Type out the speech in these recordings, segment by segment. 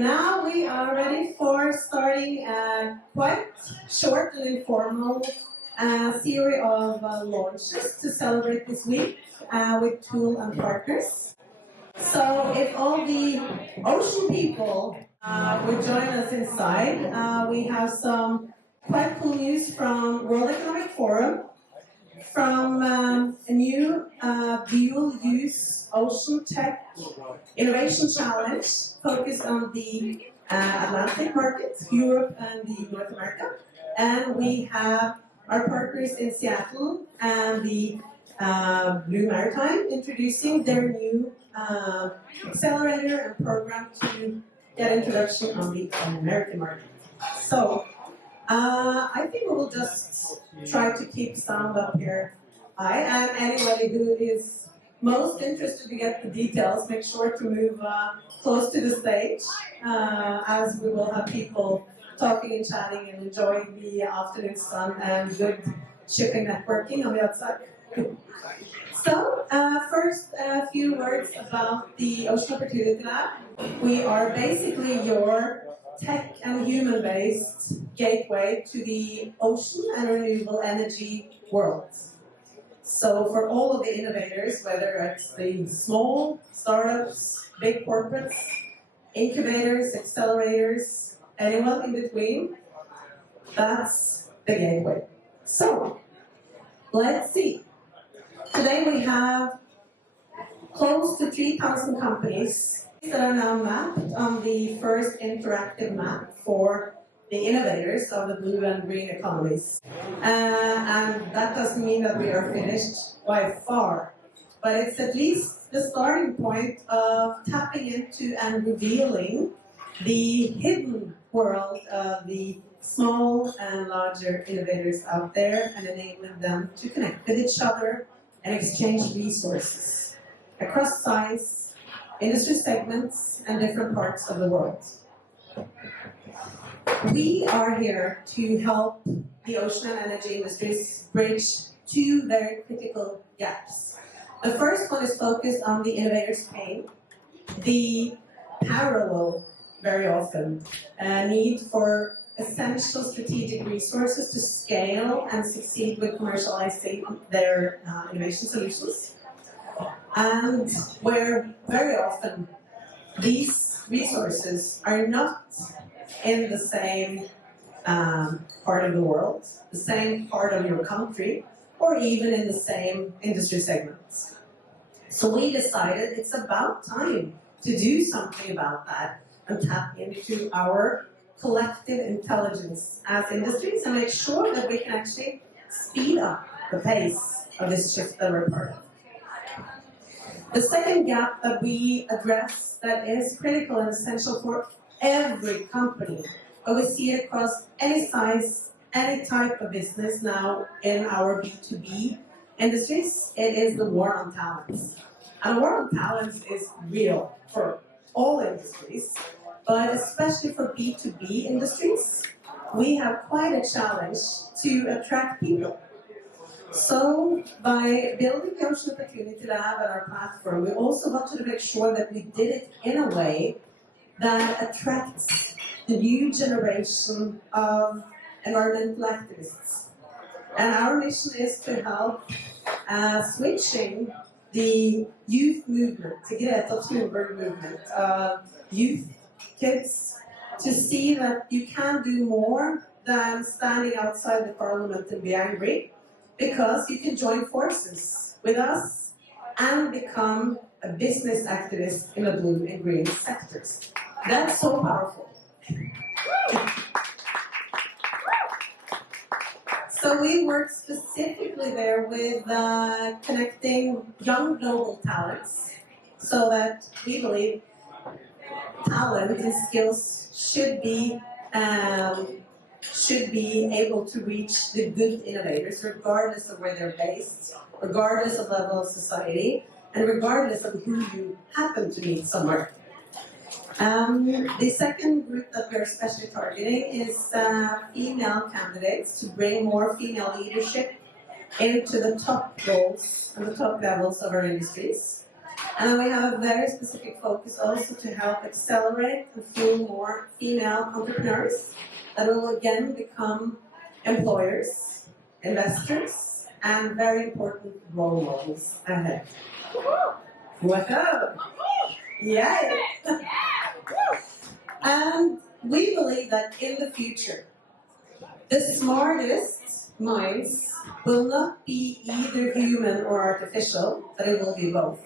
Now we are ready for starting a quite short and informal series of launches to celebrate this week with Tool and partners. So if all the ocean people would join us inside, we have some quite cool news from World Economic Forum, from a new dual-use ocean tech innovation challenge focused on the Atlantic market, Europe and the North America. And we have our partners in Seattle and the Blue Maritime introducing their new accelerator and program to get introduction on the American market. So I think we will just try to keep sound up here high, and anybody who is most interested to get the details, make sure to move close to the stage, as we will have people talking and chatting and enjoying the afternoon sun and good shipping networking on the outside. So, first, a few words about the Ocean Opportunity Lab. We are basically your tech and human-based gateway to the ocean and renewable energy world. So for all of the innovators, whether it's the small startups, big corporates, incubators, accelerators, anyone in between, that's the gateway. So, let's see. Today we have close to 3,000 companies that are now mapped on the first interactive map for the innovators of the blue and green economies. And that doesn't mean that we are finished by far, but it's at least the starting point of tapping into and revealing the hidden world of the small and larger innovators out there and enabling them to connect with each other and exchange resources across size, industry segments, and different parts of the world. We are here to help the ocean and energy industries bridge two very critical gaps. The first one is focused on the innovator's pain, the parallel, very often, need for essential strategic resources to scale and succeed with commercializing their innovation solutions. And where very often these resources are not in the same part of the world, the same part of your country, or even in the same industry segments. So we decided it's about time to do something about that and tap into our collective intelligence as industries and make sure that we can actually speed up the pace of this shift that we're part of. The second gap that we address that is critical and essential for every company, but we see it across any size, any type of business now in our B2B industries, it is the war on talents. And the war on talents is real for all industries, but especially for B2B industries, we have quite a challenge to attract people. So by building the Ocean Opportunity Lab and our platform, we also wanted to make sure that we did it in a way that attracts the new generation of environmental activists. And our mission is to help switching the youth movement, the Greta Thunberg movement, youth, kids, to see that you can do more than standing outside the parliament and be angry, because you can join forces with us and become a business activist in the blue and green sectors. That's so powerful. So we work specifically there with connecting young global talents, so that we believe talent and skills should be able to reach the good innovators, regardless of where they're based, regardless of level of society, and regardless of who you happen to meet somewhere. The second group that we're especially targeting is female candidates, to bring more female leadership into the top roles and the top levels of our industries. And we have a very specific focus also to help accelerate and fuel more female entrepreneurs that will again become employers, investors, and very important role models ahead. What up? Yeah. And we believe that in the future, the smartest minds will not be either human or artificial, but it will be both.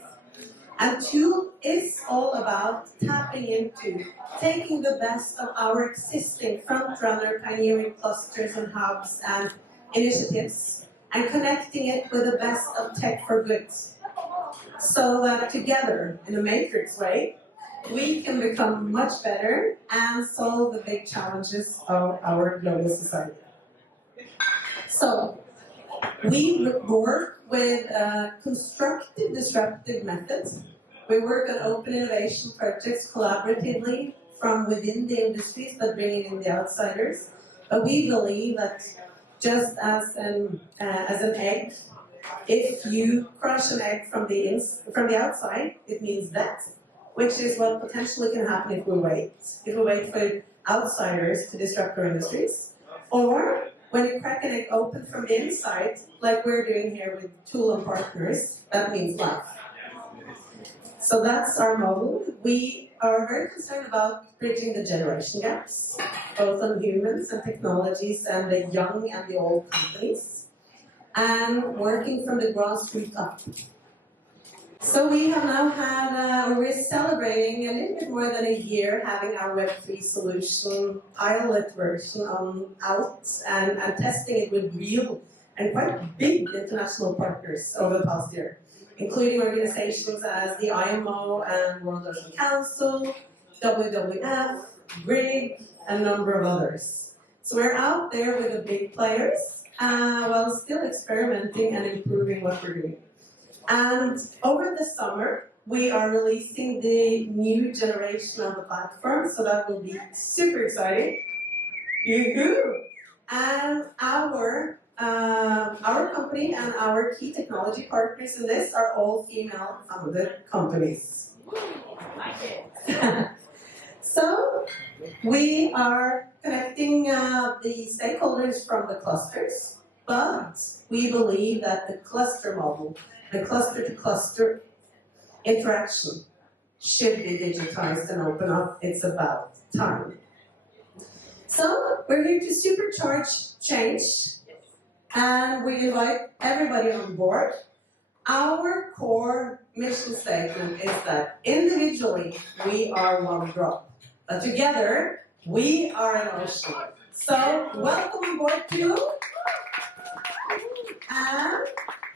And Tool is all about tapping into, taking the best of our existing front-runner pioneering clusters and hubs and initiatives, and connecting it with the best of tech for good. So that together, in a matrix way, we can become much better and solve the big challenges of our global society. So, we work with constructive, disruptive methods. We work on open innovation projects collaboratively from within the industries, but bringing in the outsiders. But we believe that just as an egg, if you crush an egg from the outside, it means death, which is what potentially can happen if we wait. If we wait for outsiders to disrupt our industries, or when you crack an egg open from the inside, like we're doing here with Tool and Partners, that means life. So that's our model. We are very concerned about bridging the generation gaps, both on humans and technologies and the young and the old companies, and working from the grassroots up. So we have now had, we're celebrating a little bit more than a year having our Web3 solution pilot version out and testing it with real and quite big international partners over the past year, including organizations as the IMO and World Ocean Council, WWF, GRIG, and a number of others. So we're out there with the big players while still experimenting and improving what we're doing. And over the summer, we are releasing the new generation of the platform, so that will be super exciting. Yoo-hoo! And our company and our key technology partners in this are all female-founded companies. So we are connecting the stakeholders from the clusters, but we believe that the cluster model, the cluster-to-cluster interaction should be digitized and open up. It's about time. So we're here to supercharge change, and we invite everybody on board. Our core mission statement is that individually we are one drop, but together we are an ocean. So welcome on board too. And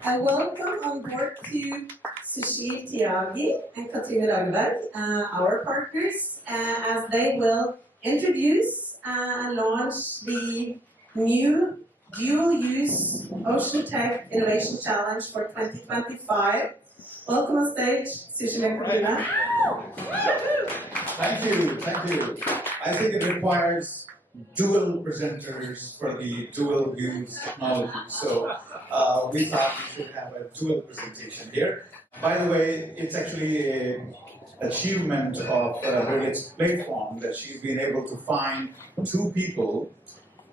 I welcome on board to Sushil Tyagi and Katrine Ragberg, our partners, as they will introduce and launch the new dual-use Ocean Tech Innovation Challenge for 2025. Welcome on stage, Sushil and Katrine. Thank you. I think it requires dual presenters for the dual-use technology. So we thought we should have a dual presentation here. By the way, it's actually an achievement of Brilliant's platform that she's been able to find two people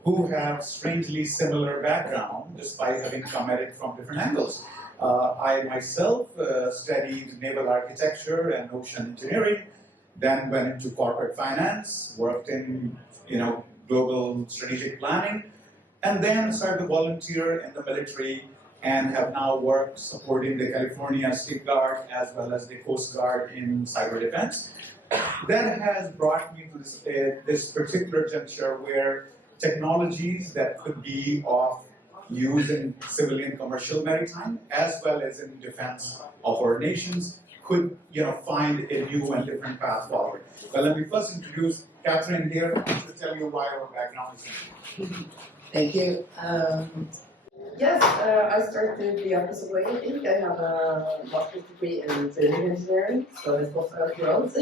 who have strangely similar background despite having come at it from different angles. I myself studied naval architecture and ocean engineering, then went into corporate finance, worked in global strategic planning, and then started to volunteer in the military and have now worked supporting the California State Guard as well as the Coast Guard in cyber defense. That has brought me to this particular juncture where technologies that could be of use in civilian commercial maritime as well as in defense of our nations could find a new and different path forward. But let me first introduce Catherine here to tell you why our background is important. Thank you. Yes, I started the opposite way, I think. I have a master's degree in civil engineering, so it's both out of worlds.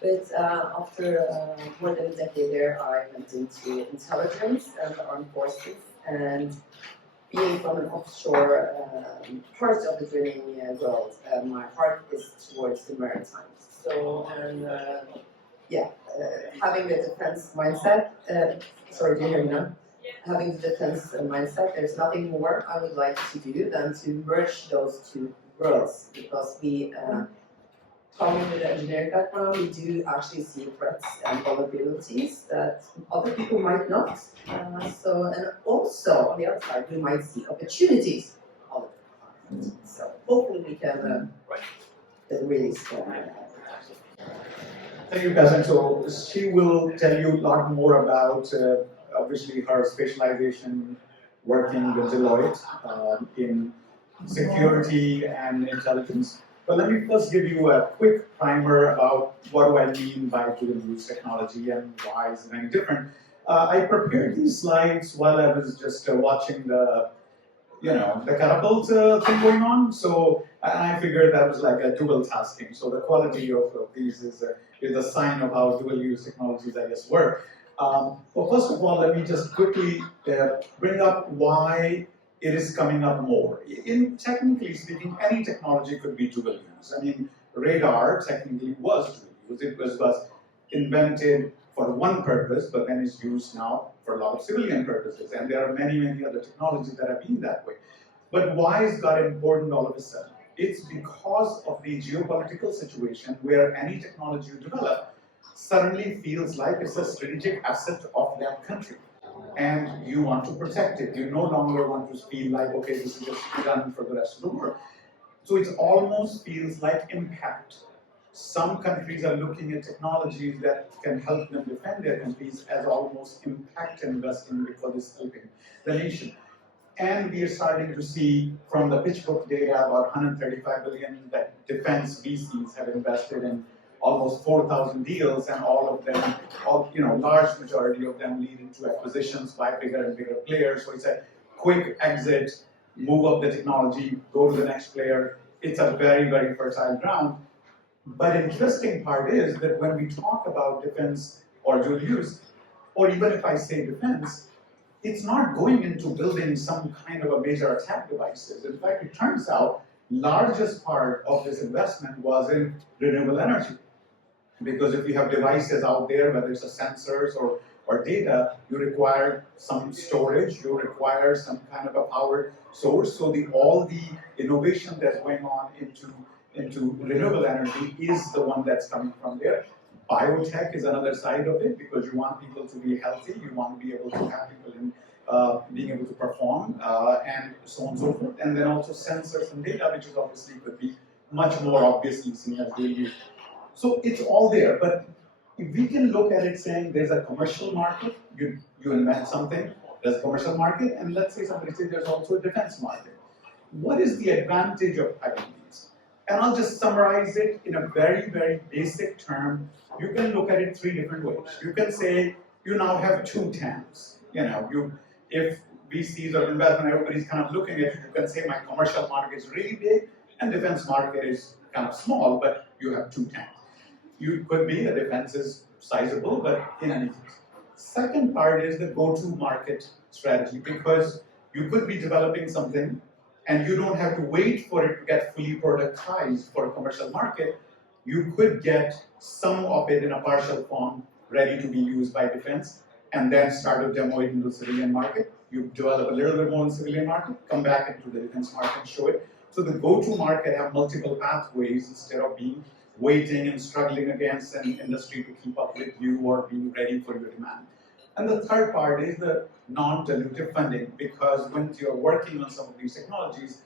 But after more than a decade there, I went into intelligence and the armed forces, and being from an offshore part of the drilling world, my heart is towards the maritime. So, having the defense mindset, sorry, do you hear me now? Having the defense mindset, there's nothing more I would like to do than to merge those two worlds, because we, coming with an engineering background, we do actually see threats and vulnerabilities that other people might not. And also on the other side, we might see opportunities all the time. So hopefully we can really strong. Thank you, Kazan. So she will tell you a lot more about, obviously, her specialization working with Deloitte in security and intelligence. But let me first give you a quick primer about what do I mean by dual-use technology and why is it any different. I prepared these slides while I was just watching the catapult thing going on. So I figured that was like a dual tasking. So the quality of these is a sign of how dual-use technologies, I guess, work. Well, first of all, let me just quickly bring up why it is coming up more. In technically speaking, any technology could be dual use. I mean, radar technically was dual use. It was invented for one purpose, but then is used now for a lot of civilian purposes. And there are many, many other technologies that have been that way. But why is that important all of a sudden? It's because of the geopolitical situation where any technology you develop suddenly feels like it's a strategic asset of that country. And you want to protect it. You no longer want to feel like, okay, this is just done for the rest of the world. So it almost feels like impact. Some countries are looking at technologies that can help them defend their countries as almost impact investing because it's helping the nation. And we are starting to see from the PitchBook data about 135 billion that defense VCs have invested in almost 4,000 deals, and all of them, large majority of them lead into acquisitions by bigger and bigger players. So it's a quick exit, move up the technology, go to the next player. It's a very, very fertile ground. But interesting part is that when we talk about defense or dual use, or even if I say defense, it's not going into building some kind of a major attack devices. In fact, it turns out largest part of this investment was in renewable energy. Because if you have devices out there, whether it's sensors or data, you require some storage, you require some kind of a power source. So all the innovation that's going on into renewable energy is the one that's coming from there. Biotech is another side of it, because you want people to be healthy, you want to be able to have people in being able to perform, and so on and so forth. And then also sensors and data, which is obviously could be much more obviously seen as dual use. So it's all there, but if we can look at it saying there's a commercial market, you invent something, there's a commercial market, and let's say somebody says there's also a defense market. What is the advantage of having these? And I'll just summarize it in a very, very basic term. You can look at it three different ways. You can say you now have two TAMs. If VCs or investment, everybody's kind of looking at it, you can say my commercial market is really big and defense market is kind of small, but you have two TAMs. You could be the defense is sizable, but in any case. Second part is the go-to-market strategy, because you could be developing something and you don't have to wait for it to get fully productized for a commercial market. You could get some of it in a partial form ready to be used by defense, and then start to demo it into the civilian market. You develop a little bit more in the civilian market, come back into the defense market and show it. So the go-to market have multiple pathways instead of being waiting and struggling against an industry to keep up with you or being ready for your demand. And the third part is the non-dilutive funding, because when you're working on some of these technologies,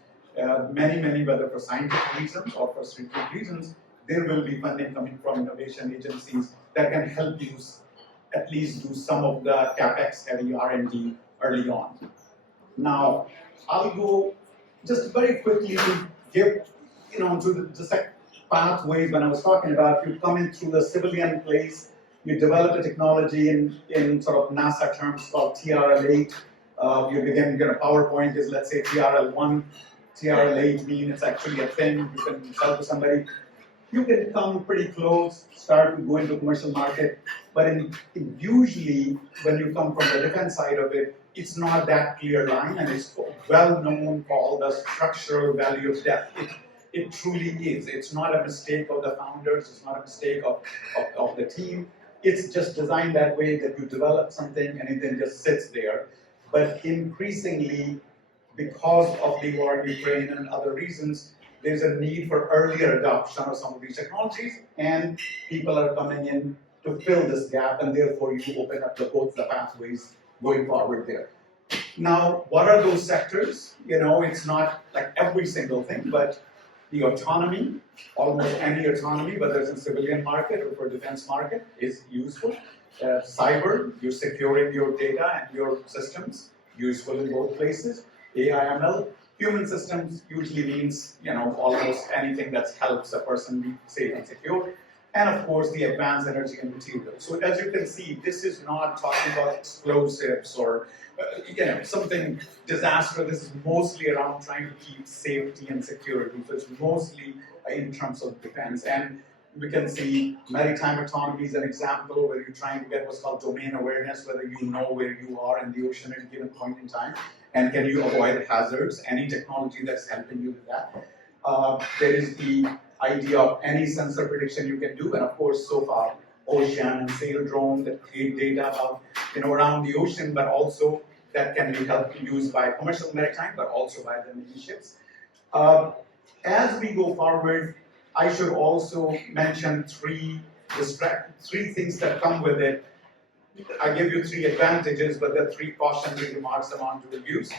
many, whether for scientific reasons or for strategic reasons, there will be funding coming from innovation agencies that can help you at least do some of the CapEx heavy R&D early on. Now, I'll go just very quickly to give, to the pathways when I was talking about. You come in through the civilian place, you develop a technology in sort of NASA terms called TRL-8. You begin, PowerPoint is, let's say, TRL-1. TRL-8 means it's actually a thing you can sell to somebody. You can come pretty close, start to go into commercial market, but usually when you come from the defense side of it, it's not that clear line, and it's well known called the structural value of death. It truly is. It's not a mistake of the founders, it's not a mistake of the team. It's just designed that way that you develop something and it then just sits there. But increasingly, because of the war in Ukraine and other reasons, there's a need for earlier adoption of some of these technologies, and people are coming in to fill this gap, and therefore you open up both the pathways going forward there. Now, what are those sectors? It's not like every single thing, but the autonomy, almost any autonomy, whether it's in civilian market or for defense market, is useful. Cyber, you're securing your data and your systems, useful in both places. AI/ML, human systems usually means almost anything that helps a person be safe and secure. And of course, the advanced energy and materials. So as you can see, this is not talking about explosives or something disaster. This is mostly around trying to keep safety and security. So it's mostly in terms of defense. And we can see maritime autonomy is an example where you're trying to get what's called domain awareness, whether you know where you are in the ocean at a given point in time, and can you avoid hazards, any technology that's helping you with that. There is the idea of any sensor prediction you can do, and of course, so far, ocean and sail drones that create data about, around the ocean, but also that can be used by commercial maritime, but also by the Navy ships. As we go forward, I should also mention three things that come with it. I give you three advantages, but there are three cautionary remarks around dual use.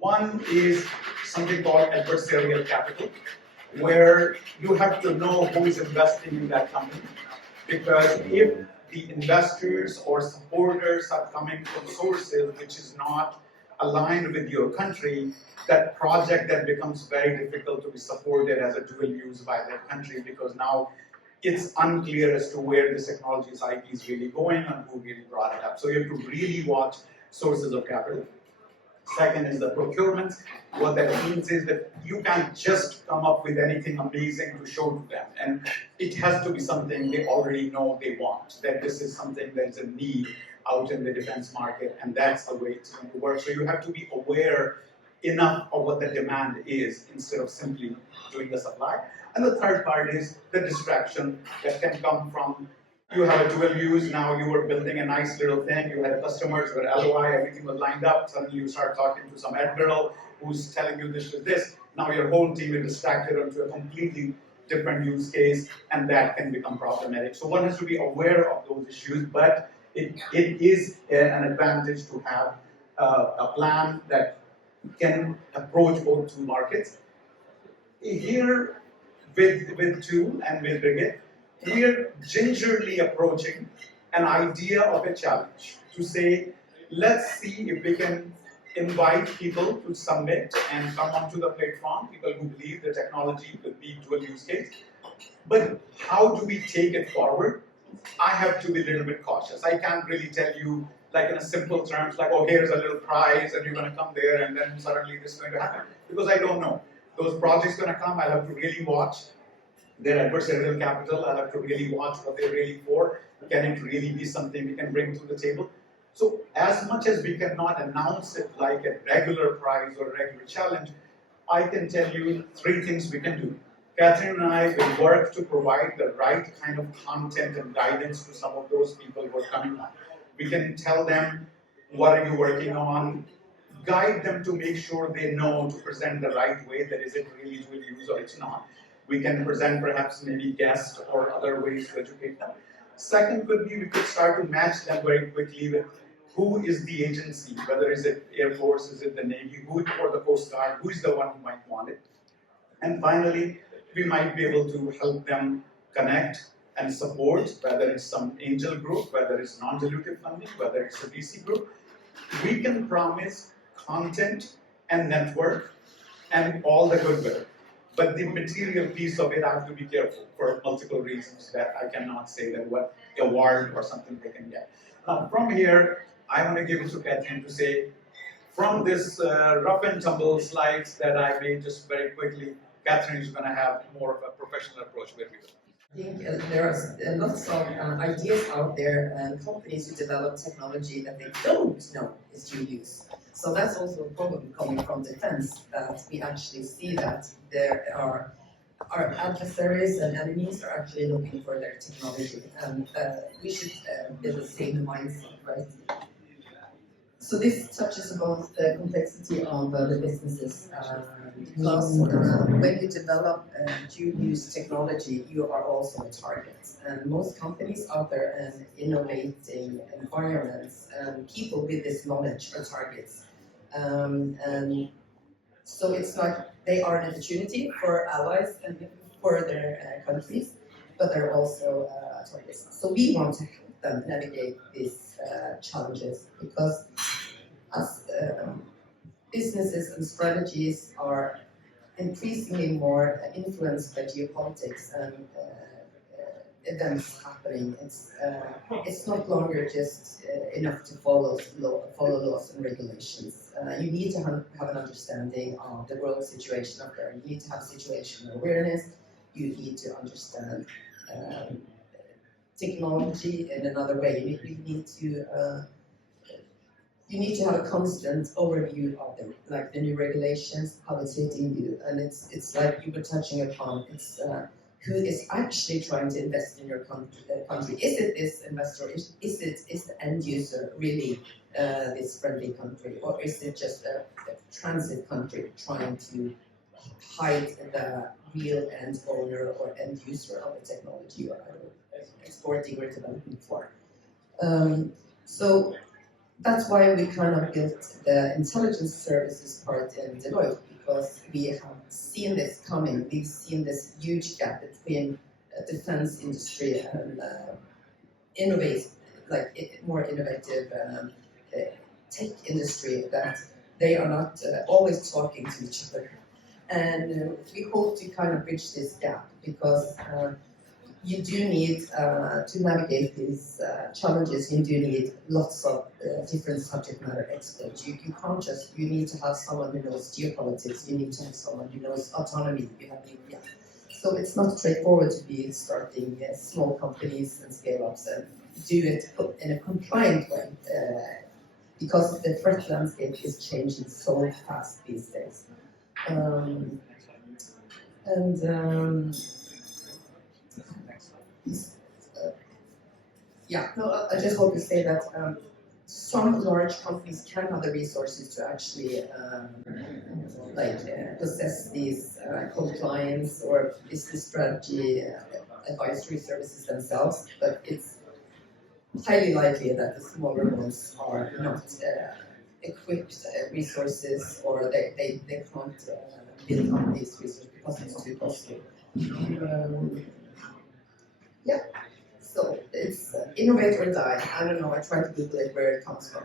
One is something called adversarial capital, where you have to know who is investing in that company. Because if the investors or supporters are coming from sources which is not aligned with your country, that project then becomes very difficult to be supported as a dual use by that country, because now it's unclear as to where this technology's IP is really going and who really brought it up. So you have to really watch sources of capital. Second is the procurement. What that means is that you can't just come up with anything amazing to show to them. And it has to be something they already know they want, that this is something that's a need out in the defense market, and that's the way it's going to work. So you have to be aware enough of what the demand is instead of simply doing the supply. And the third part is the distraction that can come from, you have a dual use, now you were building a nice little thing, you had customers, you had LOI, everything was lined up, suddenly you start talking to some admiral who's telling you this is this, now your whole team is distracted onto a completely different use case, and that can become problematic. So one has to be aware of those issues, but it is an advantage to have a plan that can approach both two markets. Here, with Tool and with Brigade, we are gingerly approaching an idea of a challenge to say, let's see if we can invite people to submit and come onto the platform, people who believe the technology could be dual use case. But how do we take it forward? I have to be a little bit cautious. I can't really tell you, like in a simple terms, like, oh, here's a little prize and you're going to come there and then suddenly this is going to happen, because I don't know. Those projects going to come, I'll have to really watch their adversarial capital, I'll have to really watch what they're really for. Can it really be something we can bring to the table? So as much as we cannot announce it like a regular prize or a regular challenge, I can tell you three things we can do. Catherine and I will work to provide the right kind of content and guidance to some of those people who are coming on. We can tell them, what are you working on? Guide them to make sure they know to present the right way, that is it really dual use or it's not. We can present perhaps maybe guests or other ways to educate them. Second could be, we could start to match them very quickly with who is the agency, whether is it Air Force, is it the Navy, who or the Coast Guard, who is the one who might want it. And finally, we might be able to help them connect and support, whether it's some angel group, whether it's non-dilutive funding, whether it's a VC group. We can promise content and network and all the goodwill. But the material piece of it, I have to be careful for multiple reasons that I cannot say that what award or something they can get. Now, from here, I want to give it to Catherine to say, from this rough and tumble slides that I made just very quickly, Catherine is going to have more of a professional approach where we go. think there are lots of ideas out there and companies who develop technology that they don't know is dual use. So that's also a problem coming from defense, that we actually see that there are our adversaries and enemies are actually looking for their technology, and we should build the same mindset, right? So this touches upon the complexity of the businesses, because when you develop dual-use technology, you are also a target. And most companies out there and innovating environments and people with this knowledge are targets. And so it's like they are an opportunity for allies and for their countries, but they're also targets. So we want to help them navigate these challenges, because as businesses and strategies are increasingly more influenced by geopolitics and events happening, it's no longer just enough to follow laws and regulations. You need to have an understanding of the world situation up there. You need to have situational awareness. You need to understand technology in another way. You need to have a constant overview of them, like the new regulations, how it's hitting you, and it's like you were touching upon. It's who is actually trying to invest in your country. Is it this investor? Is the end user really this friendly country, or is it just a transit country trying to hide the real end owner or end user of the technology you are exporting or developing for? So that's why we kind of built the intelligence services part in Deloitte, because we have seen this coming. We've seen this huge gap between defense industry and more innovative tech industry, that they are not always talking to each other. And we hope to kind of bridge this gap, because you do need to navigate these challenges. You do need lots of different subject matter experts. You can't just. You need to have someone who knows geopolitics. You need to have someone who knows autonomy. So it's not straightforward to be starting small companies and scale-ups and do it in a compliant way, because the threat landscape is changing so fast these days. I just hope to say that some large companies can have the resources to actually possess these compliance or business strategy advisory services themselves, but it's highly likely that the smaller ones are not equipped resources, or they can't build on these resources because it's too costly. So it's innovate or die. I don't know, I tried to Google it where it comes from.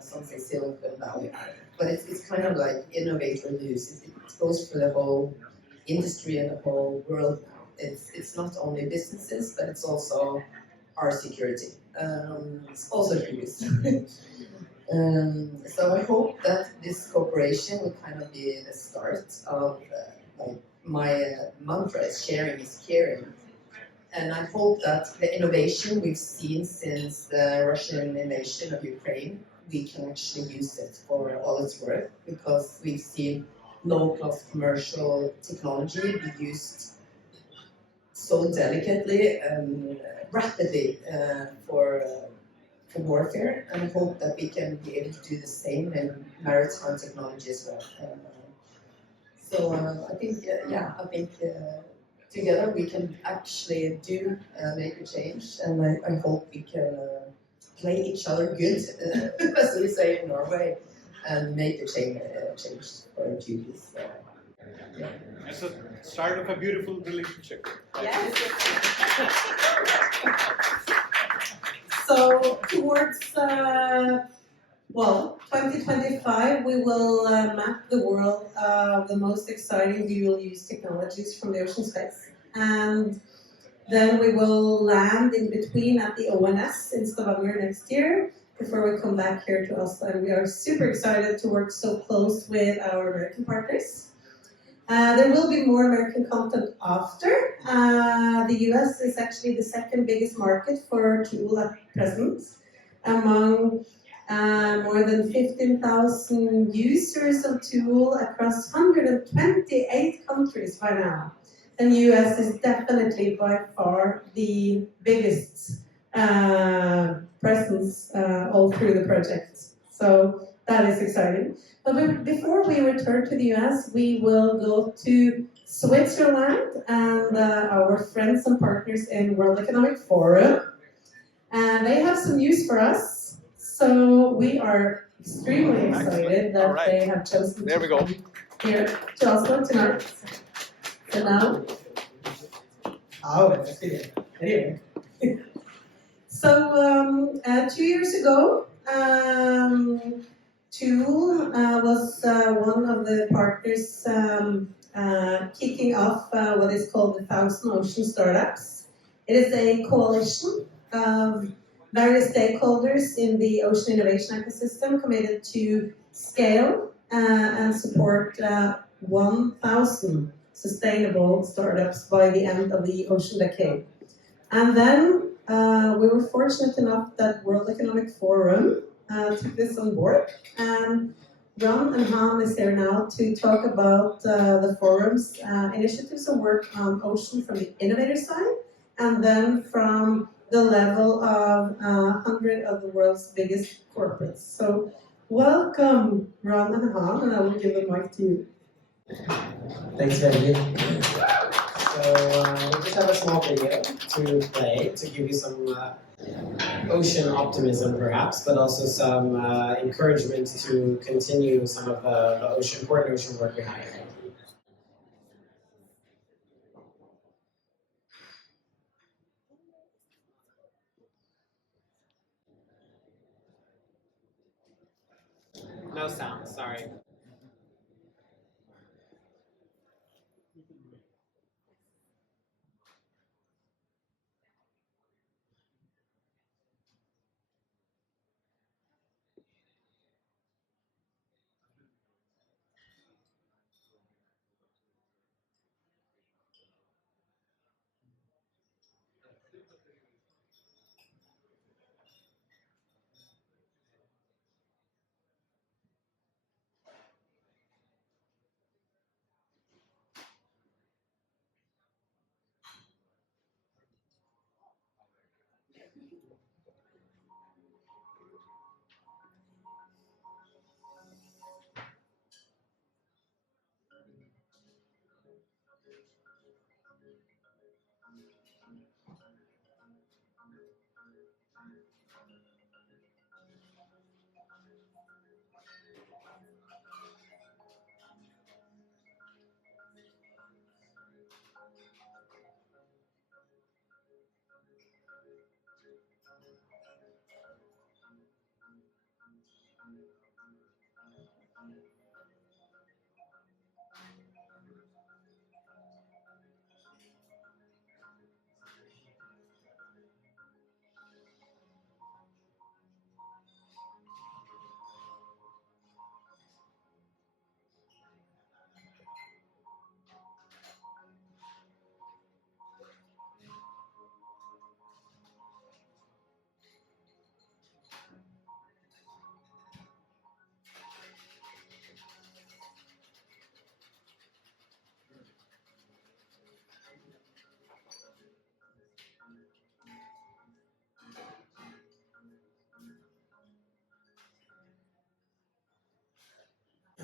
Some say Silicon Valley. But it's kind of like innovate or lose. It goes for the whole industry and the whole world now. It's not only businesses, but it's also our security. It's also lose. So I hope that this cooperation will kind of be the start of my mantra is sharing is caring. And I hope that the innovation we've seen since the Russian invasion of Ukraine, we can actually use it for all it's worth, because we've seen low-cost commercial technology be used so delicately and rapidly for warfare. And I hope that we can be able to do the same in maritime technology as well. I think together we can actually make a change, and I hope we can play each other good, as we say in Norway, and make a change for our duties. It's the start of a beautiful relationship. Yes. So towards 2025, we will map the world of the most exciting dual-use technologies from the ocean space. And then we will land in between at the ONS in Stavanger next year before we come back here to Oslo. And we are super excited to work so close with our American partners. There will be more American content after. The US is actually the second biggest market for Tool at present, among more than 15,000 users of Tool across 128 countries by now. And US is definitely by far the biggest presence all through the project. So that is exciting. But before we return to the US, we will go to Switzerland and our friends and partners in World Economic Forum. And they have some news for us. So we are extremely excited that they have chosen to come here to Oslo tonight. So now. Anyway. So 2 years ago, Tool was one of the partners kicking off what is called the 1,000 Ocean Startups. It is a coalition of various stakeholders in the ocean innovation ecosystem committed to scale and support 1,000 sustainable startups by the end of the ocean decade. And then we were fortunate enough that World Economic Forum took this on board. And Ron and Han is here now to talk about the forum's initiatives and work on ocean from the innovator side, and then from the level of 100 of the world's biggest corporates. So welcome, Ron and Han, and I will give the mic to you. Thanks, Wendy. So we just have a small video to play to give you some ocean optimism, perhaps, but also some encouragement to continue some of the important ocean work we have. No sound, sorry.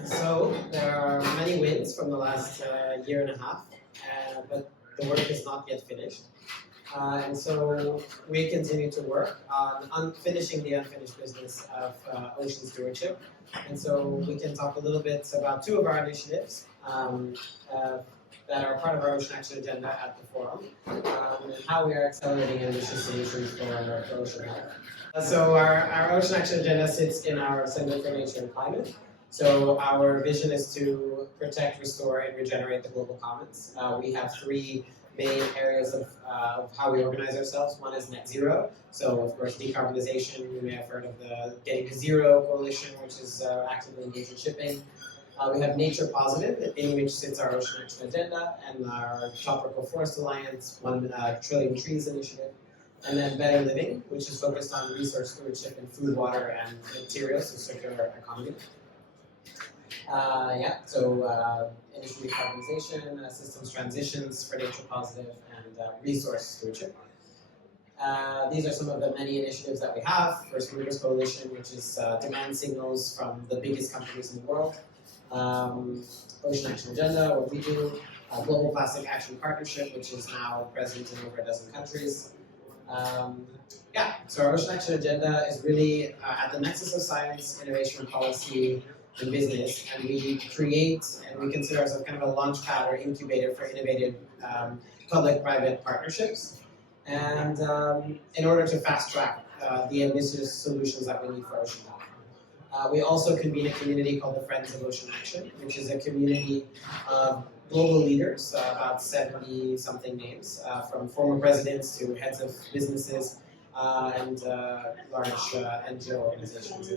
So there are many wins from the last year and a half, but the work is not yet finished. And so we continue to work on finishing the unfinished business of ocean stewardship. And so we can talk a little bit about two of our initiatives that are part of our ocean action agenda at the forum, and how we are accelerating ambitious solutions for ocean health. So our ocean action agenda sits in our Center for Nature and Climate. So our vision is to protect, restore, and regenerate the global commons. We have three main areas of how we organize ourselves. One is net zero. So of course decarbonization, you may have heard of the Getting to Zero coalition, which is actively engaged in shipping. We have Nature Positive, in which sits our Ocean Action Agenda and our Tropical Forest Alliance, 1 Trillion Trees Initiative. And then Better Living, which is focused on resource stewardship in food, water, and materials, so circular economy. Industry decarbonization, systems transitions for nature positive, and resource stewardship. These are some of the many initiatives that we have. First Movers Coalition, which is demand signals from the biggest companies in the world. Ocean Action Agenda, what we do. Global Plastic Action Partnership, which is now present in over a dozen countries. So our Ocean Action Agenda is really at the nexus of science, innovation, policy, and business, and we create and we consider ourselves kind of a launch pad or incubator for innovative public-private partnerships, and in order to fast track the ambitious solutions that we need for ocean health. We also convene a community called the Friends of Ocean Action, which is a community of global leaders, about 70-something names, from former presidents to heads of businesses and large NGO organizations.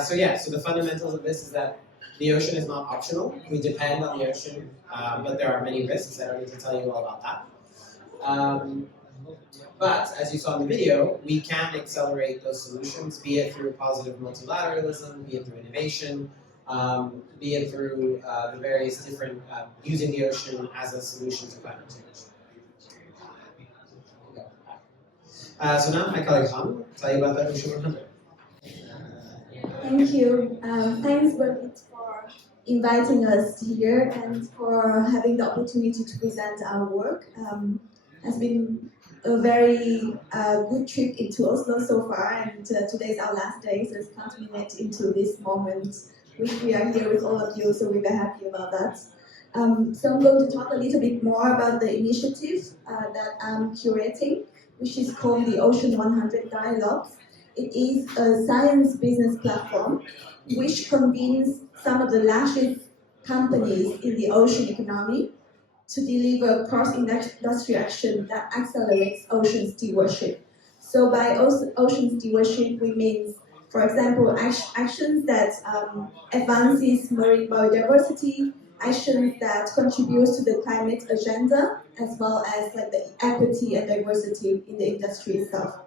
So the fundamentals of this is that the ocean is not optional. We depend on the ocean, but there are many risks. I don't need to tell you all about that. But as you saw in the video, we can accelerate those solutions, be it through positive multilateralism, be it through innovation, be it through the various different, using the ocean as a solution to climate change. So now my colleague Han will tell you about the Ocean 100. Thank you. Thanks, Birgit, for inviting us here and for having the opportunity to present our work. Has been a very good trip into Oslo so far, and today is our last day, so it's culminated into this moment, which we are here with all of you, so we're very happy about that. So I'm going to talk a little bit more about the initiative that I'm curating, which is called the Ocean 100 Dialogues. It is a science business platform which convenes some of the largest companies in the ocean economy to deliver cross-industry action that accelerates ocean stewardship. So by ocean stewardship, we mean, for example, actions that advances marine biodiversity, actions that contributes to the climate agenda, as well as like the equity and diversity in the industry itself.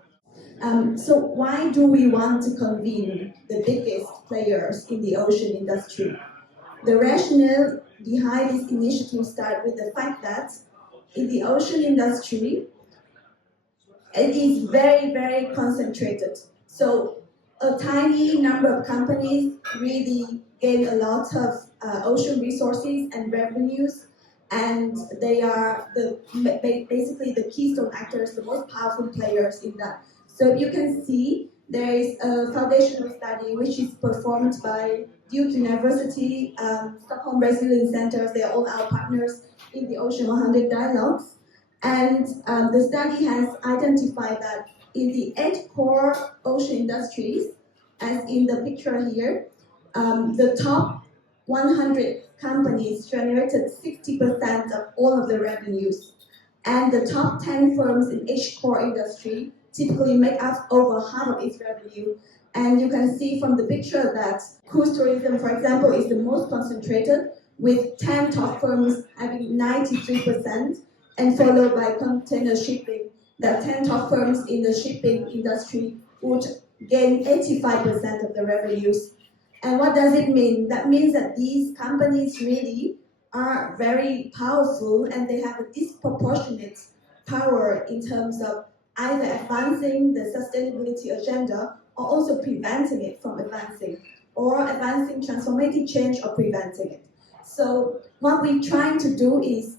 So why do we want to convene the biggest players in the ocean industry? The rationale behind this initiative starts with the fact that in the ocean industry, it is very, very concentrated. So a tiny number of companies really gain a lot of ocean resources and revenues, and they are basically the keystone actors, the most powerful players in that. So you can see there is a foundational study which is performed by Duke University, Stockholm Resilience Centers. They are all our partners in the Ocean 100 Dialogues. And the study has identified that in the 8 core ocean industries, as in the picture here, the top 100 companies generated 60% of all of the revenues. And the top 10 firms in each core industry typically make up over half of its revenue. And you can see from the picture that cruise tourism, for example, is the most concentrated, with 10 top firms having 93%, and followed by container shipping. The 10 top firms in the shipping industry would gain 85% of the revenues. And what does it mean? That means that these companies really are very powerful, and they have a disproportionate power in terms of either advancing the sustainability agenda or also preventing it from advancing, or advancing transformative change or preventing it. So what we're trying to do is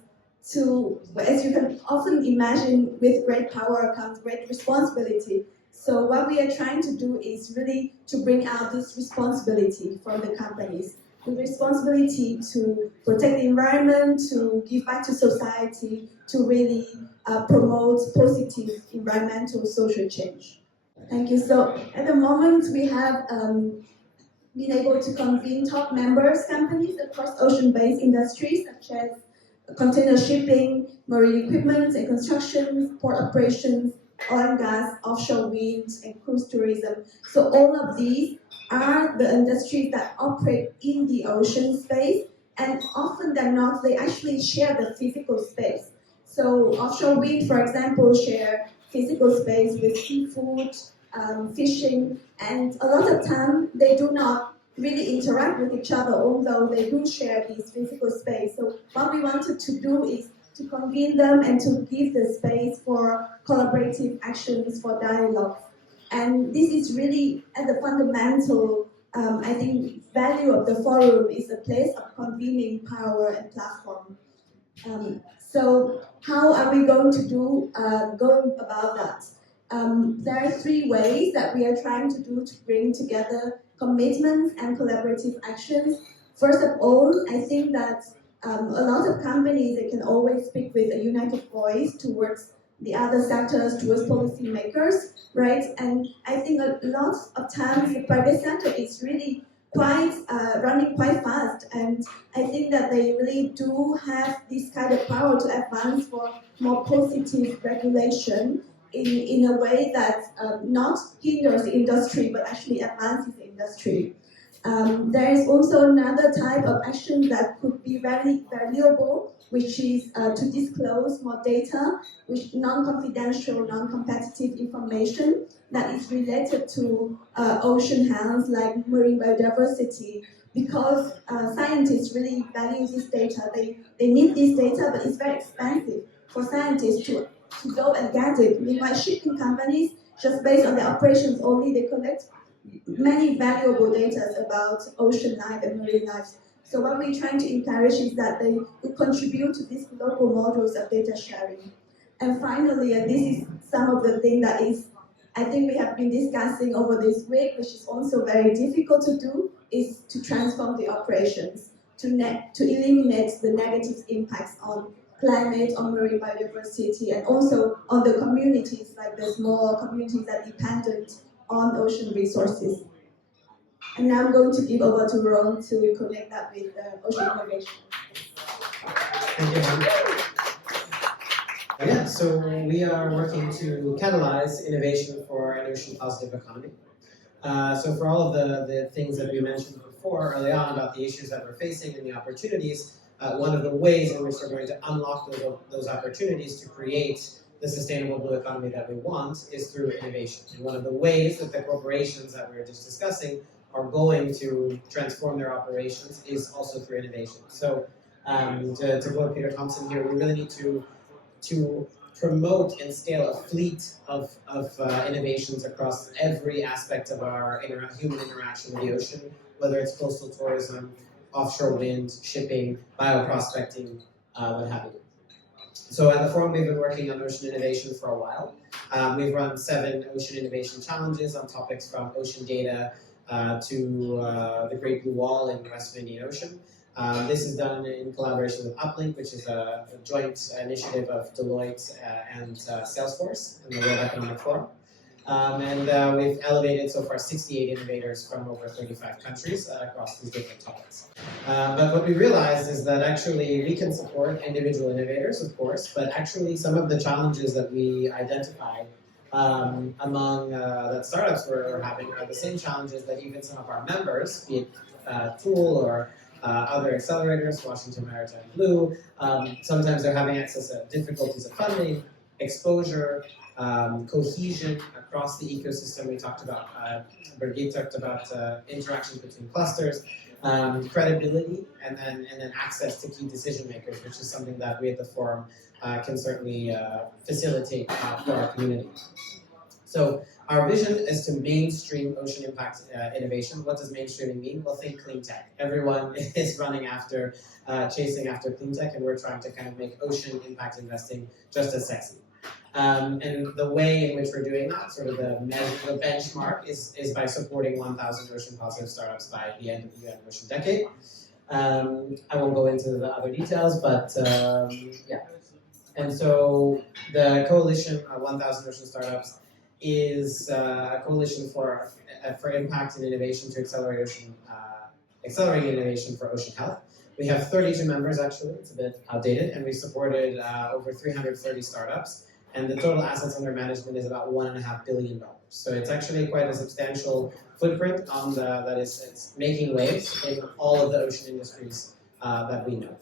to, as you can often imagine, with great power comes great responsibility. So what we are trying to do is really to bring out this responsibility from the companies, the responsibility to protect the environment, to give back to society, to really promote positive environmental social change. Thank you. So at the moment we have been able to convene top members companies across ocean-based industries such as container shipping, marine equipment and construction, port operations, oil and gas, offshore wind, and cruise tourism. So all of these are the industries that operate in the ocean space, and often than not, they actually share the physical space. So offshore wind, for example, share physical space with seafood, fishing, and a lot of time they do not really interact with each other, although they do share this physical space. So what we wanted to do is to convene them and to give the space for collaborative actions, for dialogue. And this is really at the fundamental, I think, value of the forum is a place of convening power and platform. So how are we going to going about that? There are 3 ways that we are trying to do to bring together commitments and collaborative actions. First of all, I think that a lot of companies, they can always speak with a united voice towards the other sectors, towards policymakers, right? And I think a lot of times the private sector is really quite running quite fast, and I think that they really do have this kind of power to advance for more positive regulation in a way that not hinders the industry but actually advances the industry. There is also another type of action that could be very valuable, which is to disclose more data, which non-confidential, non-competitive information that is related to ocean health, like marine biodiversity, because scientists really value this data. They need this data, but it's very expensive for scientists to go and get it. Meanwhile, shipping companies, just based on their operations only, they collect many valuable data about ocean life and marine life. So what we're trying to encourage is that they will contribute to these global models of data sharing. And finally, and this is some of the things that is, I think we have been discussing over this week, which is also very difficult to do, is to transform the operations, to eliminate the negative impacts on climate, on marine biodiversity, and also on the communities, like the small communities that are dependent on ocean resources. And now I'm going to give over to Ron to connect that with ocean innovation. Thank you, yeah, so we are working to catalyze innovation for an ocean positive economy. So for all of the things that we mentioned before early on about the issues that we're facing and the opportunities, one of the ways in which we're going to unlock those opportunities to create the sustainable blue economy that we want is through innovation. And one of the ways that the corporations that we were just discussing are going to transform their operations is also through innovation. So to quote Peter Thompson here, we really need to promote and scale a fleet of innovations across every aspect of our human interaction with the ocean, whether it's coastal tourism, offshore wind, shipping, bioprospecting, what have you. So at the forum, we've been working on ocean innovation for a while. We've run 7 ocean innovation challenges on topics from ocean data to the Great Blue Wall in the West Indian Ocean. This is done in collaboration with UpLink, which is a joint initiative of Deloitte and Salesforce in the World Economic Forum. And we've elevated so far 68 innovators from over 35 countries across these different topics. But what we realized is that actually we can support individual innovators, of course, but actually some of the challenges that we identified among that startups were having are the same challenges that even some of our members, be it Tool or other accelerators, Washington Maritime and Blue, sometimes they're having access to difficulties of funding, exposure, cohesion across the ecosystem. We talked about, Birgit talked about interactions between clusters, credibility, and then access to key decision makers, which is something that we at the forum can certainly facilitate for our community. So our vision is to mainstream ocean impact innovation. What does mainstreaming mean? Well, think clean tech. Everyone is running after, chasing after clean tech, and we're trying to kind of make ocean impact investing just as sexy. And the way in which we're doing that, sort of the benchmark, is by supporting 1,000 ocean positive startups by the end of the UN Ocean Decade. I won't go into the other details, but yeah. And so the coalition, 1,000 ocean startups, is a coalition for impact and innovation to accelerating innovation for ocean health. We have 32 members, actually. It's a bit outdated, and we supported over 330 startups. and the total assets under management is about $1.5 billion. So it's actually quite a substantial footprint on that it's making waves in all of the ocean industries that we know.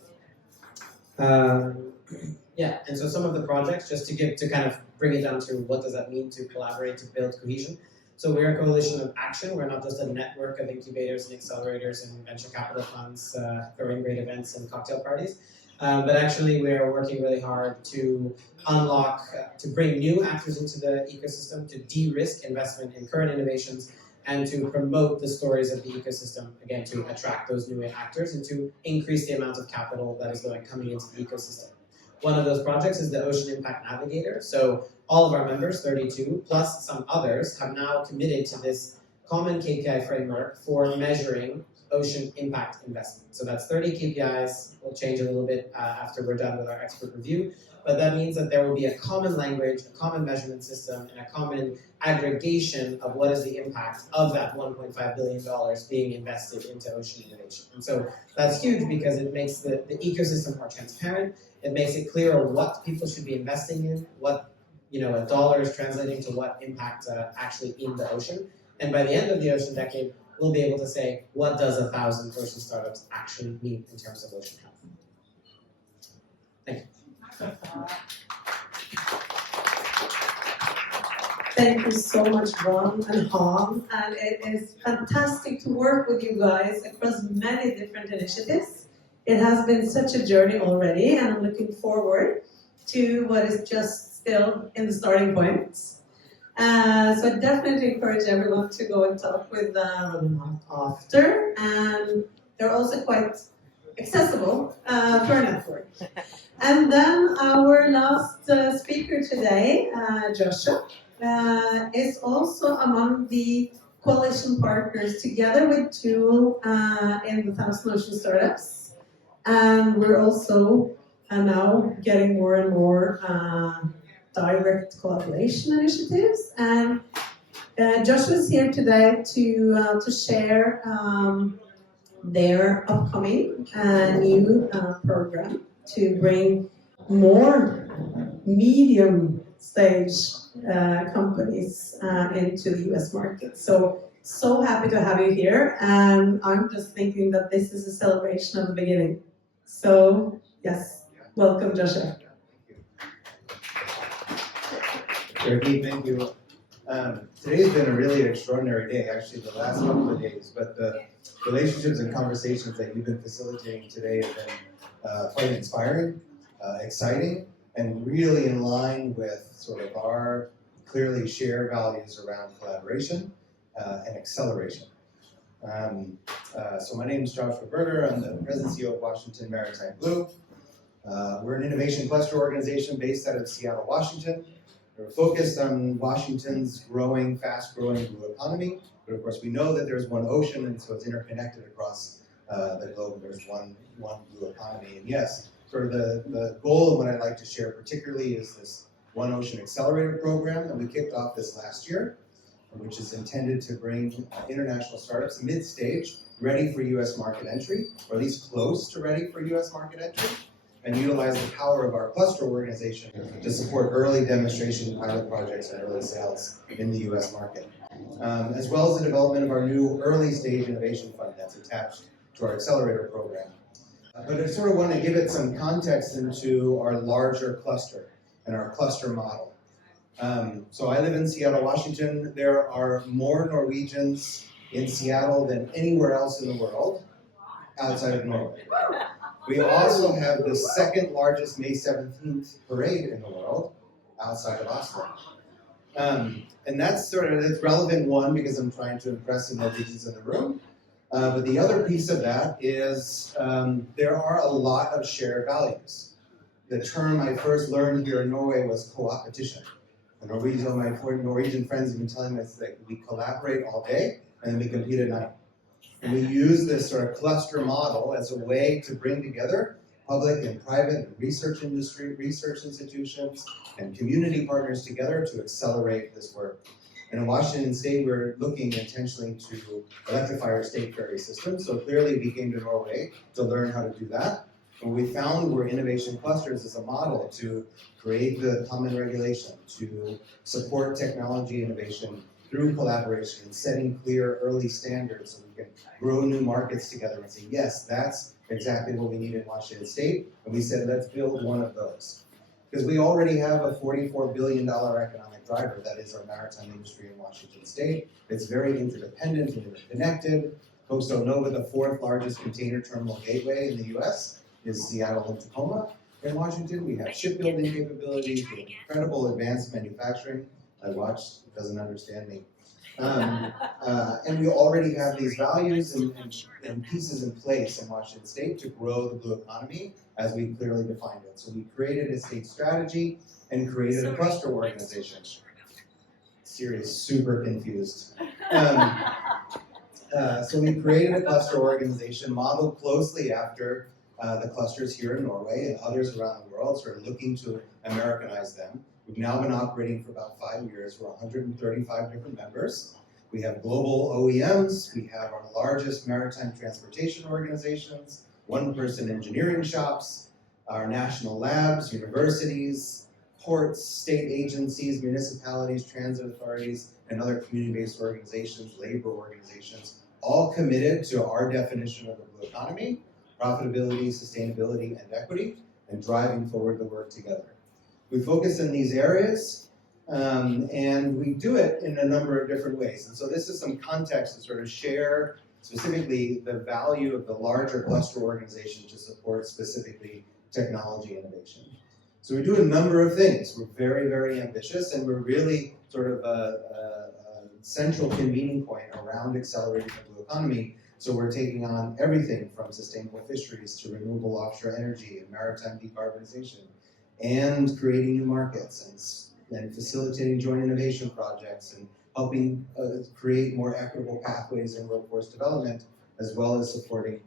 Yeah, and so some of the projects, just to kind of bring it down to what does that mean to collaborate to build cohesion. So we're a coalition of action. We're not just a network of incubators and accelerators and venture capital funds throwing great events and cocktail parties. But actually, we're working really hard to unlock, to bring new actors into the ecosystem, to de-risk investment in current innovations, and to promote the stories of the ecosystem, again, to attract those new actors and to increase the amount of capital that is coming into the ecosystem. One of those projects is the Ocean Impact Navigator. So all of our members, 32, plus some others, have now committed to this common KPI framework for measuring ocean impact investment. So that's 30 KPIs. We'll change a little bit after we're done with our expert review. But that means that there will be a common language, a common measurement system, and a common aggregation of what is the impact of that $1.5 billion being invested into ocean innovation. And so that's huge because it makes the ecosystem more transparent. It makes it clearer what people should be investing in, what a dollar is translating to what impact actually in the ocean. And by the end of the ocean decade, we'll be able to say, what does 1,000 ocean startups actually mean in terms of ocean health? Thank you. Thank you so much, Ron and Han, and it is fantastic to work with you guys across many different initiatives. It has been such a journey already, and I'm looking forward to what is just still in the starting points. So I definitely encourage everyone to go and talk with Ron after, and they're also quite accessible to our network. And then our last speaker today, Joshua, is also among the coalition partners together with TUL in the 1,000 Ocean Startups. And we're also now getting more and more direct collaboration initiatives. And Joshua is here today to share their upcoming new program to bring more medium stage companies into the US market. So happy to have you here, and I'm just thinking that this is a celebration of the beginning. So yes, welcome, Joshua. Thank you. Today's been a really extraordinary day, actually the last couple of days, but the relationships and conversations that you've been facilitating today have been quite inspiring, exciting, and really in line with sort of our clearly shared values around collaboration and acceleration. So my name is Joshua Berger. I'm the President and CEO of Washington Maritime Blue. We're an innovation cluster organization based out of Seattle, Washington. We're focused on Washington's fast-growing blue economy. But of course, we know that there's one ocean, and so it's interconnected across the globe. There's one blue economy. And yes, sort of the goal of what I'd like to share particularly is this One Ocean Accelerator program that we kicked off this last year, which is intended to bring international startups mid-stage ready for US market entry, or at least close to ready for US market entry, and utilize the power of our cluster organization to support early demonstration pilot projects and early sales in the US market, as well as the development of our new early stage innovation fund that's attached to our accelerator program. But I sort of want to give it some context into our larger cluster and our cluster model. So I live in Seattle, Washington. There are more Norwegians in Seattle than anywhere else in the world outside of Norway. We also have the second largest May 17th parade in the world outside of Oslo. And that's relevant, one, because I'm trying to impress the Norwegians in the room. But the other piece of that is there are a lot of shared values. The term I first learned here in Norway was co-opetition. My Norwegian friends have been telling us that we collaborate all day and then we compete at night. And we use this sort of cluster model as a way to bring together public and private and research industry, research institutions, and community partners together to accelerate this work. And in Washington State, we're looking intentionally to electrify our state ferry system. So clearly we came to Norway to learn how to do that. And we found were innovation clusters as a model to create the common regulation, to support technology innovation through collaboration and setting clear early standards so we can grow new markets together and say, yes, that's exactly what we need in Washington State. And we said, let's build one of those. Because we already have a $44 billion economic driver, that is our maritime industry in Washington State. It's very interdependent and interconnected. Folks don't know, but the 4th largest container terminal gateway in the US is Seattle and Tacoma. In Washington, we have shipbuilding capabilities, we have incredible advanced manufacturing. I watched, it doesn't understand me. And we already have these values and pieces in place in Washington State to grow the blue economy as we clearly defined it. So we created a state strategy and created a cluster organization. Siri's super confused. So we created a cluster organization modeled closely after the clusters here in Norway and others around the world, sort of looking to Americanize them. We've now been operating for about 5 years. We're 135 different members. We have global OEMs. We have our largest maritime transportation organizations, one-person engineering shops, our national labs, universities, ports, state agencies, municipalities, transit authorities, and other community-based organizations, labor organizations, all committed to our definition of the blue economy, profitability, sustainability, and equity, and driving forward the work together. We focus in these areas, and we do it in a number of different ways. And so this is some context to sort of share specifically the value of the larger cluster organization to support specifically technology innovation. So we do a number of things. We're very, very ambitious, and we're really sort of a central convening point around accelerating the blue economy. So we're taking on everything from sustainable fisheries to renewable offshore energy and maritime decarbonization, and creating new markets and facilitating joint innovation projects and helping create more equitable pathways in workforce development, as well as supporting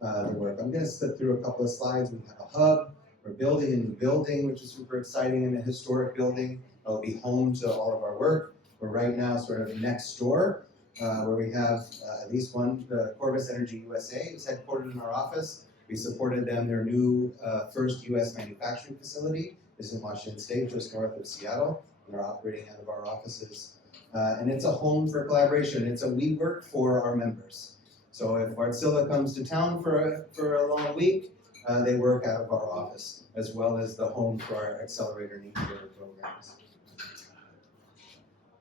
the work. I'm going to slip through a couple of slides. We have a hub. We're building a new building, which is super exciting, in a historic building. It'll be home to all of our work. We're right now sort of next door, where we have at least one. The Corvus Energy USA is headquartered in our office. We supported them. Their new first U.S. manufacturing facility is in Washington State, just north of Seattle. And they're operating out of our offices. And it's a home for collaboration. It's a we work for our members. So if Wärtsilä comes to town for a long week, they work out of our office, as well as the home for our accelerator and incubator programs.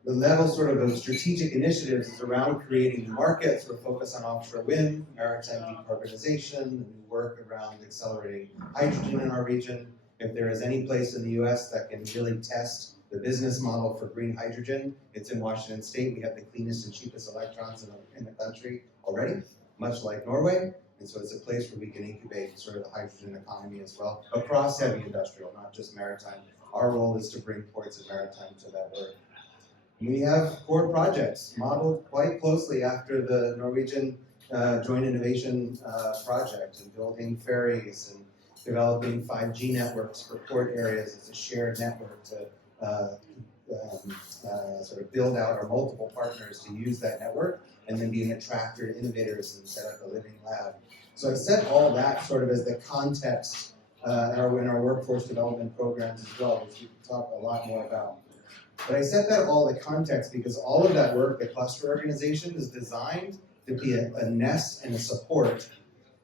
The level sort of strategic initiatives is around creating new markets. We're focused on offshore wind, maritime decarbonization, and work around accelerating hydrogen in our region. If there is any place in the US that can really test the business model for green hydrogen, it's in Washington State. We have the cleanest and cheapest electrons in the country already, much like Norway. And so it's a place where we can incubate sort of the hydrogen economy as well, across heavy industrial, not just maritime. Our role is to bring ports and maritime to that work. And we have core projects modeled quite closely after the Norwegian Joint Innovation Project, and building ferries and developing 5G networks for port areas as a shared network to sort of build out our multiple partners to use that network, and then being attractor to innovators and set up a living lab. So I set all that sort of as the context in our workforce development programs as well, which we can talk a lot more about. But I set that all the context because all of that work, the cluster organization, is designed to be a nest and a support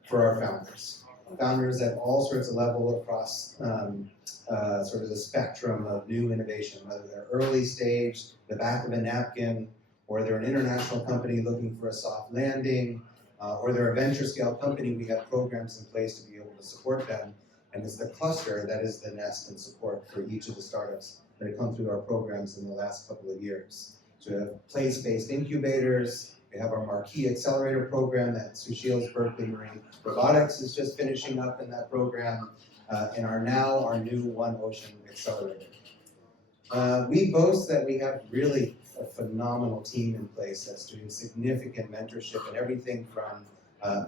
for our founders. Founders at all sorts of level across sort of the spectrum of new innovation, whether they're early stage, the back of a napkin, or they're an international company looking for a soft landing, or they're a venture scale company. We have programs in place to be able to support them. And it's the cluster that is the nest and support for each of the startups that have come through our programs in the last couple of years. So we have place-based incubators. We have our marquee accelerator program that Sushil's Berkeley Marine Robotics is just finishing up in that program, and our new One Ocean Accelerator. We boast that we have really a phenomenal team in place that's doing significant mentorship in everything from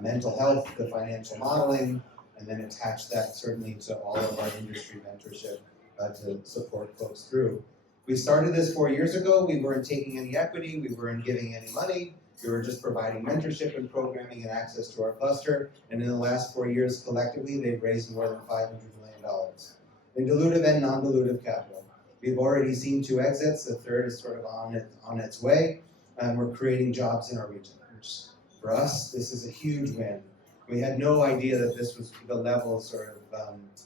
mental health to financial modeling, and then attach that certainly to all of our industry mentorship to support folks through. We started this 4 years ago. We weren't taking any equity. We weren't giving any money. We were just providing mentorship and programming and access to our cluster, and in the last 4 years, collectively, they've raised more than $500 million in dilutive and non-dilutive capital. We've already seen 2 exits, the third is sort of on its way, and we're creating jobs in our region, which for us, this is a huge win. We had no idea that this was the level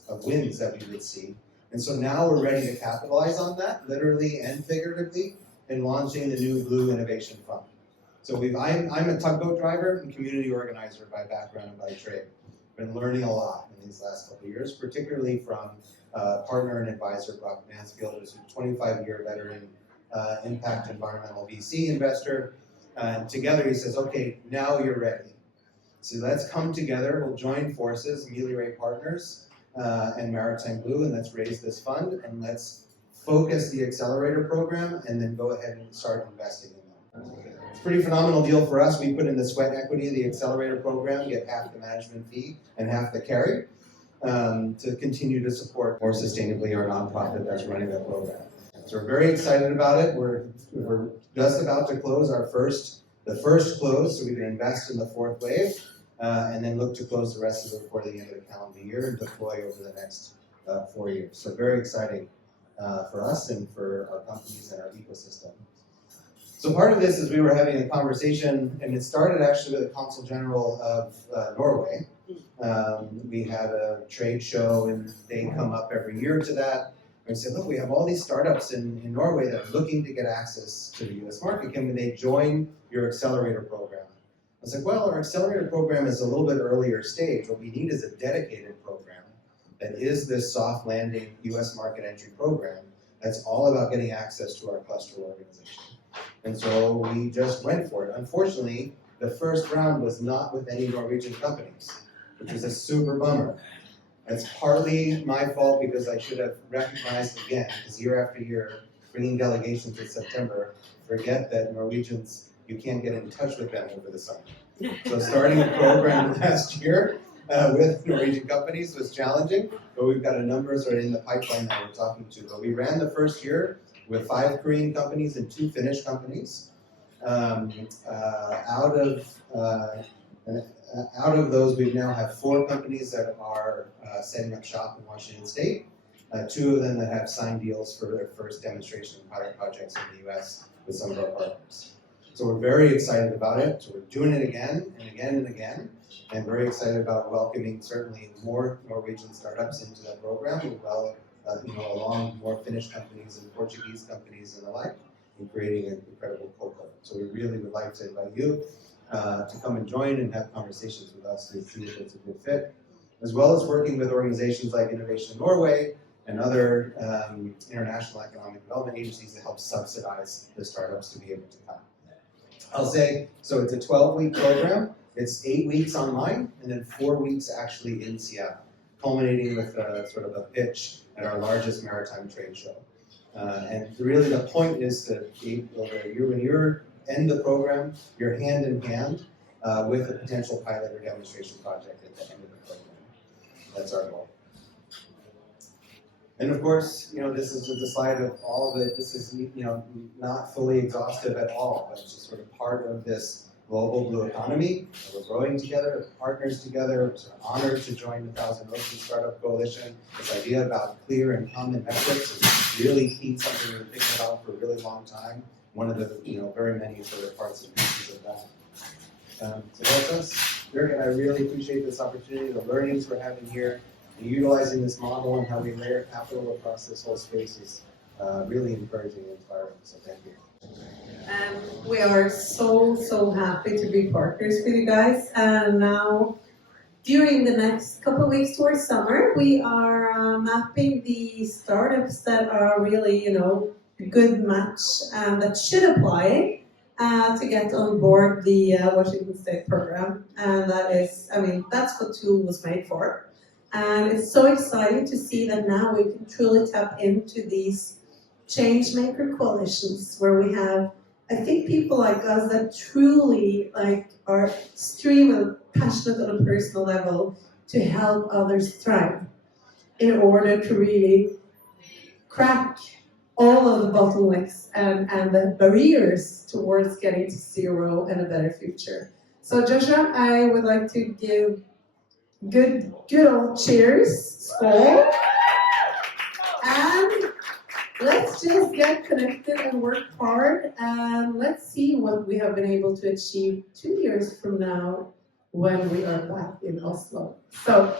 of wins that we would see. And so now we're ready to capitalize on that, literally and figuratively, in launching the new Blue Innovation Fund. So I'm a tugboat driver and community organizer by background and by trade. Been learning a lot in these last couple of years, particularly from partner and advisor Brock Mansfield, who's a 25-year veteran impact environmental VC investor. And together he says, okay, now you're ready. So let's come together, we'll join forces, Ameliorate Partners and Maritime Blue, and let's raise this fund, and let's focus the accelerator program, and then go ahead and start investing in them. It's a pretty phenomenal deal for us. We put in the sweat equity of the accelerator program, get half the management fee and half the carry, to continue to support more sustainably our nonprofit that's running that program. So we're very excited about it. We're just about to close the first close, so we can invest in the 4th wave, and then look to close the rest of it before the end of the calendar year and deploy over the next 4 years. So very exciting for us and for our companies and our ecosystem. So part of this is we were having a conversation, and it started actually with the Consul General of Norway. We had a trade show, and they come up every year to that. And say, look, we have all these startups in Norway that are looking to get access to the US market. Can they join your accelerator program? I was like, well, our accelerator program is a little bit earlier stage. What we need is a dedicated program that is this soft landing US market entry program that's all about getting access to our cluster organization. And so we just went for it. Unfortunately, the first round was not with any Norwegian companies, which is a super bummer. It's partly my fault because I should have recognized again, because year after year, bringing delegations in September, forget that Norwegians, you can't get in touch with them over the summer. So starting a program last year with Norwegian companies was challenging, but we've got a number sort of in the pipeline that we're talking to. But we ran the first year with 5 Korean companies and 2 Finnish companies. Out of those, we now have 4 companies that are setting up shop in Washington State, 2 of them that have signed deals for their first demonstration and pilot projects in the US with some of our partners. So we're very excited about it. So we're doing it again and again and again, and very excited about welcoming certainly more Norwegian startups into that program, as well along more Finnish companies and Portuguese companies and the like, and creating an incredible cohort. So we really would like to invite you to come and join and have conversations with us to see if it's a good fit, as well as working with organizations like Innovation Norway and other international economic development agencies to help subsidize the startups to be able to come. I'll say, so it's a 12-week program. It's 8 weeks online and then 4 weeks actually in Seattle, culminating with sort of a pitch at our largest maritime trade show. And really the point is that when you're end the program, you're hand in hand with a potential pilot or demonstration project at the end of the program. That's our goal. And of course, this is just a slide of all of it. This is, not fully exhaustive at all, but it's just sort of part of this global blue economy. We're growing together, partners together. We're sort of honored to join the Thousand Oceans Startup Coalition. This idea about clear and common metrics is really key, something we've been thinking about for a really long time. One of the very many sort of parts and pieces of that. So that's us. Jürgen, I really appreciate this opportunity, the learnings we're having here, and utilizing this model and how we layer capital across this whole space is really encouraging and inspiring. So thank you. We are so happy to be partners with you guys. And now, during the next couple of weeks towards summer, we are mapping the startups that are really, good match that should apply to get on board the Washington State program. And that is, that's what Tool was made for. And it's so exciting to see that now we can truly tap into these change maker coalitions where we have, I think, people like us that truly are extremely passionate on a personal level to help others thrive in order to really crack all of the bottlenecks and the barriers towards getting to zero and a better future. So Joshua, I would like to give good old cheers, skål, and let's just get connected and work hard, and let's see what we have been able to achieve 2 years from now when we are back in Oslo. So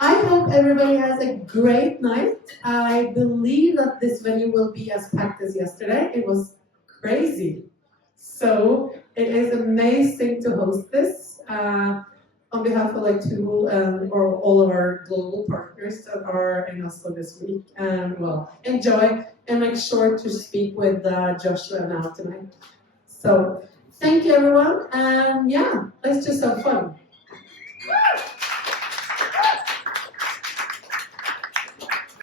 I hope everybody has a great night. I believe that this venue will be as packed as yesterday. It was crazy. So it is amazing to host this. On behalf of Tool or all of our global partners that are in Oslo this week. And well, enjoy and make sure to speak with Joshua now tonight. So thank you everyone, and yeah, let's just have fun.